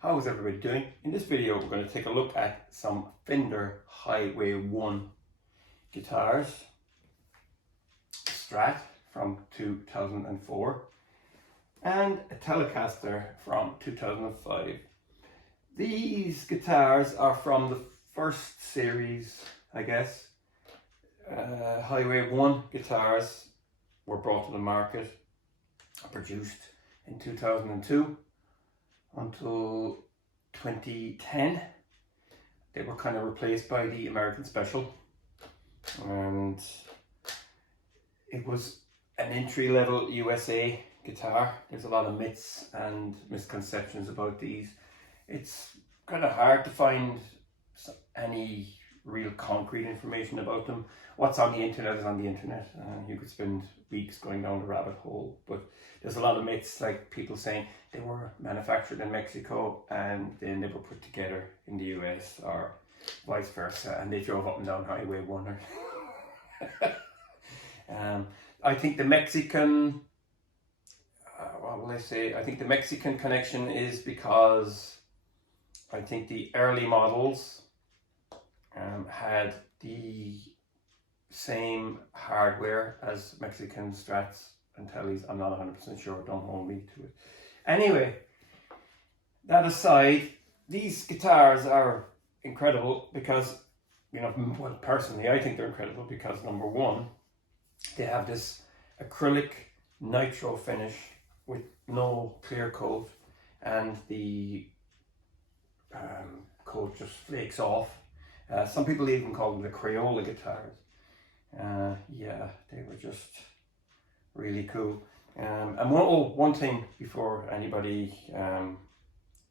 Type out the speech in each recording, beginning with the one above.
How's everybody doing? In this video we're going to take a look at some Fender Highway One guitars, Strat from 2004 and a Telecaster from 2005. These guitars are from the first series, I guess. Highway One guitars were brought to the market, produced in 2002 until 2010. They were kind of replaced by the American Special, and it was an entry-level USA guitar. There's a lot of myths and misconceptions about these. It's kind of hard to find any real concrete information about them. What's on the internet is on the internet. You could spend weeks going down the rabbit hole, but there's a lot of myths, like people saying they were manufactured in Mexico and then they were put together in the US, or vice versa, and they drove up and down Highway One. I think the Mexican, what will I say? I think the Mexican connection is because I think the early models had the same hardware as Mexican Strats and Tellies. I'm not 100% sure, don't hold me to it. Anyway, that aside, these guitars are incredible because, you know, well, personally I think they're incredible because, number one, they have this acrylic nitro finish with no clear coat, and the coat just flakes off. Some people even call them the Crayola guitars. Yeah, they were just really cool. And one thing before anybody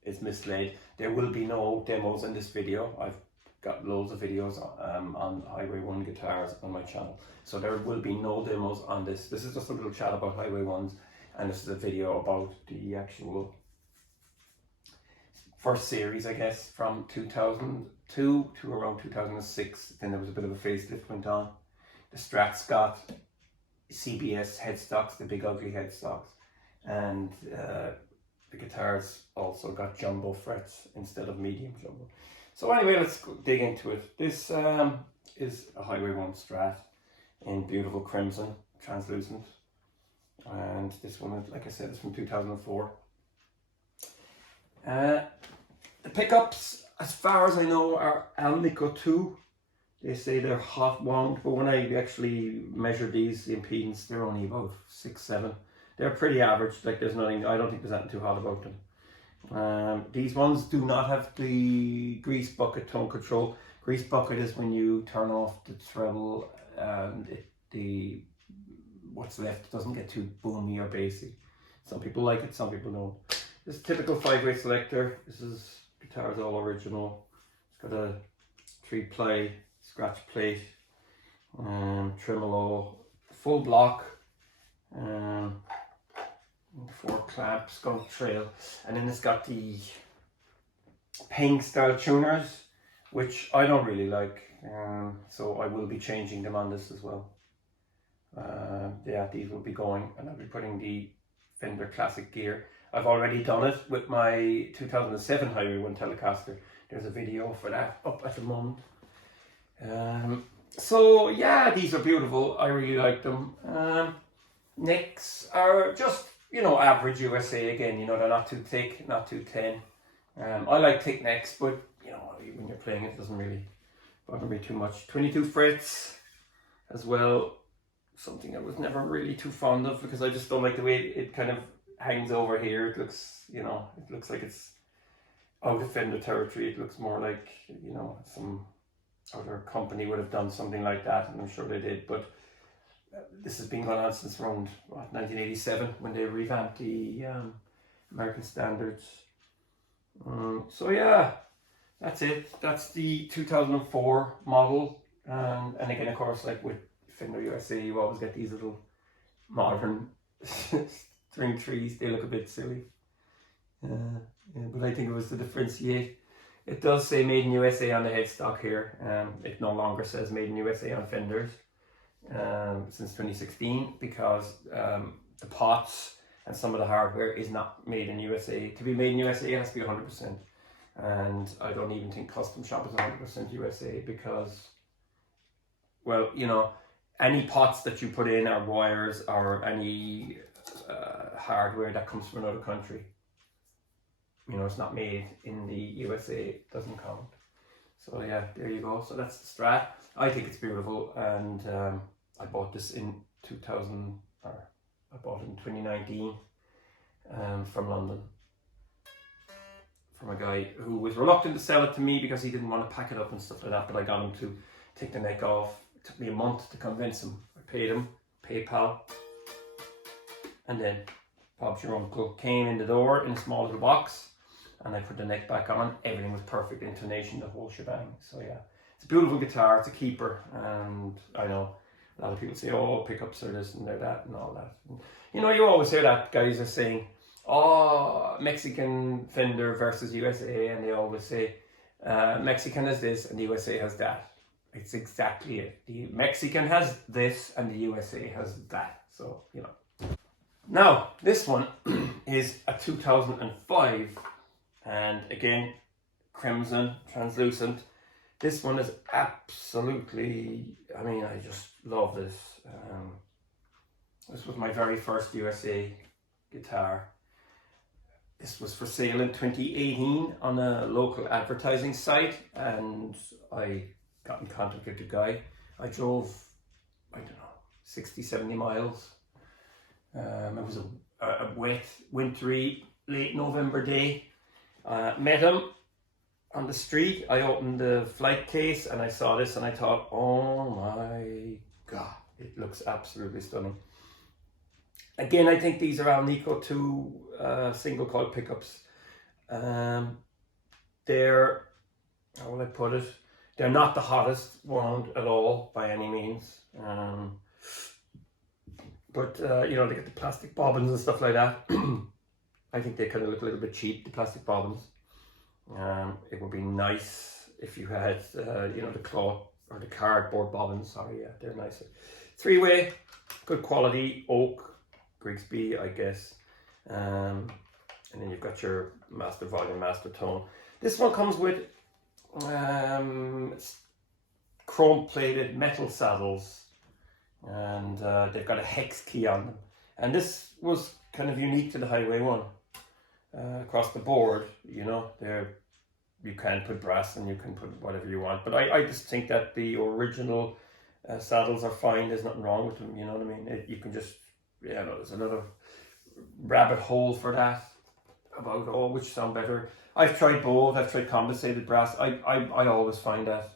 is misled, there will be no demos in this video. I've got loads of videos on Highway One guitars on my channel, so there will be no demos on this. This is just a little chat about Highway Ones, and this is a video about the actual first series, I guess, from 2002 to around 2006. Then there was a bit of a facelift went on. The Strats got CBS headstocks, the big ugly headstocks, and the guitars also got jumbo frets instead of medium jumbo. So anyway, let's dig into it. This is a Highway One Strat in beautiful crimson, translucent, and this one, like I said, is from 2004. The pickups, as far as I know, are Alnico 2. They say they're hot wound, but when I actually measure these, the impedance, they're only about 6-7. They're pretty average. Like, there's nothing, I don't think there's anything too hot about them. These ones do not have the grease bucket tone control. Grease bucket is when you turn off the treble and what's left doesn't get too boomy or bassy. Some people like it, some people don't. This is typical 5-way selector. This is guitar's all original. It's got a 3-ply scratch plate, tremolo, full block, 4 clamp skunk trail, and then it's got the Ping style tuners, which I don't really like, so I will be changing them on this as well. Yeah, these will be going, and I'll be putting the Fender Classic gear. I've already done it with my 2007 Highway One Telecaster. There's a video for that up at the moment. So yeah, these are beautiful. I really like them. Necks are just, you know, average USA again. You know, they're not too thick, not too thin. I like thick necks, but you know, when you're playing it doesn't really bother me too much. 22 frets as well. Something I was never really too fond of because I just don't like the way it kind of hangs over here. It looks, you know, it looks like it's out of Fender territory. It looks more like, you know, some other company would have done something like that, and I'm sure they did. But this has been going on since around 1987 when they revamped the American standards. So yeah, that's it. That's the 2004 model. And again, of course, like with Fender USA, you always get these little modern string trees. They look a bit silly. Yeah, but I think it was to differentiate. It does say Made in USA on the headstock here. It no longer says Made in USA on Fenders since 2016 because the pots and some of the hardware is not made in USA. To be made in USA, it has to be 100%. And I don't even think Custom Shop is 100% USA because, well, you know, any pots that you put in, or wires, or any hardware that comes from another country, you know, it's not made in the USA, it doesn't count. So yeah, there you go. So that's the Strat. I think it's beautiful, and I bought this in 2019 from London, from a guy who was reluctant to sell it to me because he didn't want to pack it up and stuff like that, but I got him to take the neck off. It took me a month to convince him. I paid him, PayPal, and then Bob's your uncle came in the door in a small little box, and I put the neck back on. Everything was perfect, intonation, the whole shebang. So yeah, it's a beautiful guitar, it's a keeper, and I know a lot of people say, oh, pickups are this and they're that and all that. And, you know, you always hear that guys are saying, oh, Mexican Fender versus USA, and they always say Mexican has this and the USA has that. It's exactly it. The Mexican has this and the USA has that. So, you know. Now, this one is a 2005, and again, crimson, translucent. This one is absolutely, I mean, I just love this. This was my very first USA guitar. This was for sale in 2018 on a local advertising site, and I got in contact with the guy. I drove, I don't know, 60, 70 miles. It was a wet, wintry, late November day. Met him on the street. I opened the flight case and I saw this and I thought, oh my God, it looks absolutely stunning. Again, I think these are Alnico 2 single coil pickups. They're, how will I put it? They're not the hottest wound at all by any means. But you know, they get the plastic bobbins and stuff like that. I think they kind of look a little bit cheap, the plastic bobbins. It would be nice if you had, you know, the cloth or the cardboard bobbins. Sorry, yeah, they're nicer. 3-way, good quality oak, Grigsby, I guess. And then you've got your master volume, master tone. This one comes with chrome plated metal saddles, and they've got a hex key on them. And this was kind of unique to the Highway One. Across the board, you know, you can put brass and you can put whatever you want. But I just think that the original saddles are fine. There's nothing wrong with them, you know what I mean? You can just, you know, there's another rabbit hole for that about, oh, which sound better. I've tried both. I've tried compensated brass. I always find that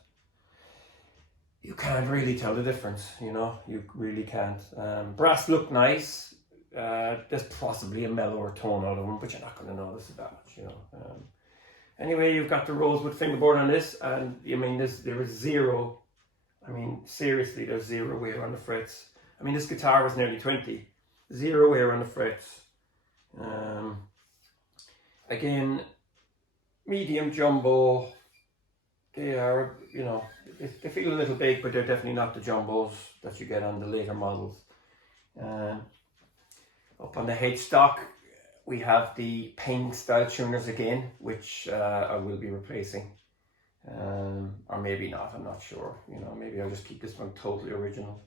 you can't really tell the difference, you know, you really can't. Brass look nice. There's possibly a mellower tone out of them, but you're not going to notice it that much, you know. Anyway, you've got the rosewood fingerboard on this, and I mean, there is zero, I mean, seriously, there's zero wear on the frets. I mean, this guitar was nearly 20, zero wear on the frets. Again, medium jumbo, they are, you know, they feel a little big, but they're definitely not the jumbos that you get on the later models. Up on the headstock, we have the Ping style tuners again, which I will be replacing. Or maybe not, I'm not sure. You know, maybe I'll just keep this one totally original.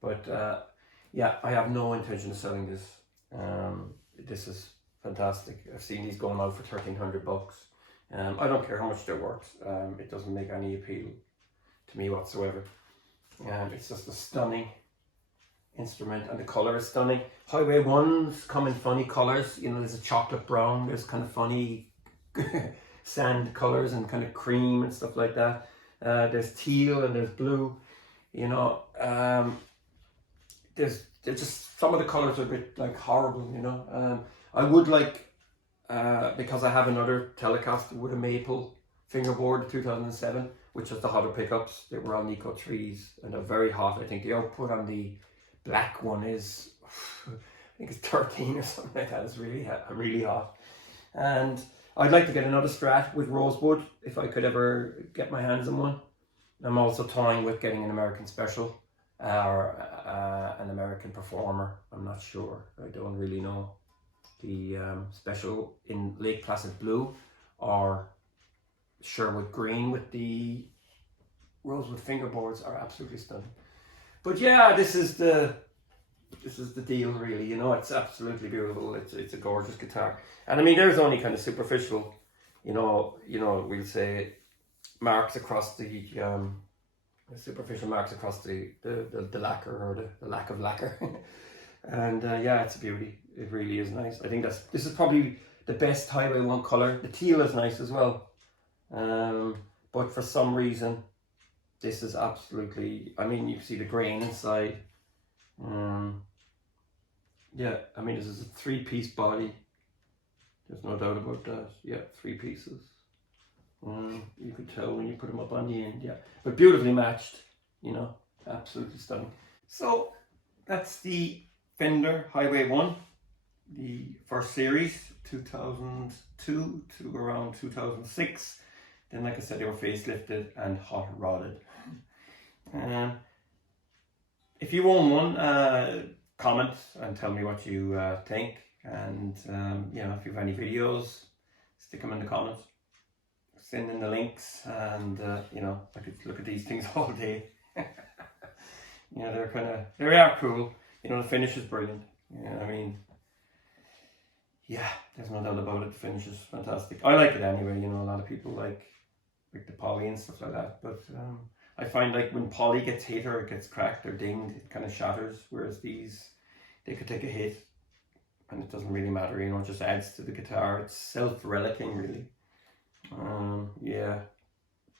But yeah, I have no intention of selling this. This is fantastic. I've seen these going out for $1,300. I don't care how much they're worth. It doesn't make any appeal to me whatsoever. It's just a stunning instrument, and the color is stunning. Highway Ones come in funny colors. You know, there's a chocolate brown, there's kind of funny sand colors and kind of cream and stuff like that. There's teal and there's blue. You know, there's just some of the colors are a bit like horrible. You know, I would like, because I have another Telecaster with a maple fingerboard, 2007, which was the hotter pickups. They were on Alnico 3s and they're very hot. I think the output on the black one is, I think it's 13 or something like that. It's really hot. And I'd like to get another Strat with rosewood if I could ever get my hands on one. I'm also toying with getting an American Special. or an American performer. I'm not sure. I don't really know. The special in Lake Placid blue or Sherwood green with the rosewood fingerboards are absolutely stunning. But yeah, this is the deal, really. You know, it's absolutely beautiful. It's a gorgeous guitar, and I mean, there's only kind of superficial, you know, we'll say marks across the superficial marks across the lacquer, or the lack of lacquer. And yeah, it's a beauty. It really is nice. I think this is probably the best Highway One color. The teal is nice as well, but for some reason this is absolutely, I mean, you can see the grain inside. Yeah, I mean, this is a 3-piece body. There's no doubt about that. Yeah, 3 pieces. You could tell when you put them up on the end, yeah. But beautifully matched, you know, absolutely stunning. So that's the Fender Highway One, the first series, 2002 to around 2006. Then, like I said, they were facelifted and hot rodded. If you own one, comment and tell me what you think. And you know, if you have any videos, stick them in the comments. Send in the links, and you know, I could look at these things all day. You know, they are cool. You know, the finish is brilliant. Yeah, I mean, yeah, there's no doubt about it. The finish is fantastic. I like it anyway. You know, a lot of people like the poly and stuff like that. But I find like when poly gets hit or it gets cracked or dinged, it kind of shatters. Whereas these, they could take a hit and it doesn't really matter. You know, it just adds to the guitar. It's self-relicking, really. Yeah,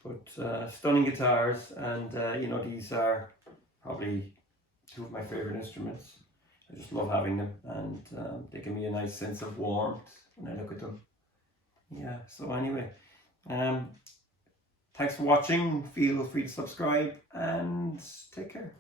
but stunning guitars, and you know, these are probably 2 of my favorite instruments. I just love having them, and they give me a nice sense of warmth when I look at them. Yeah, so anyway, thanks for watching. Feel free to subscribe and take care.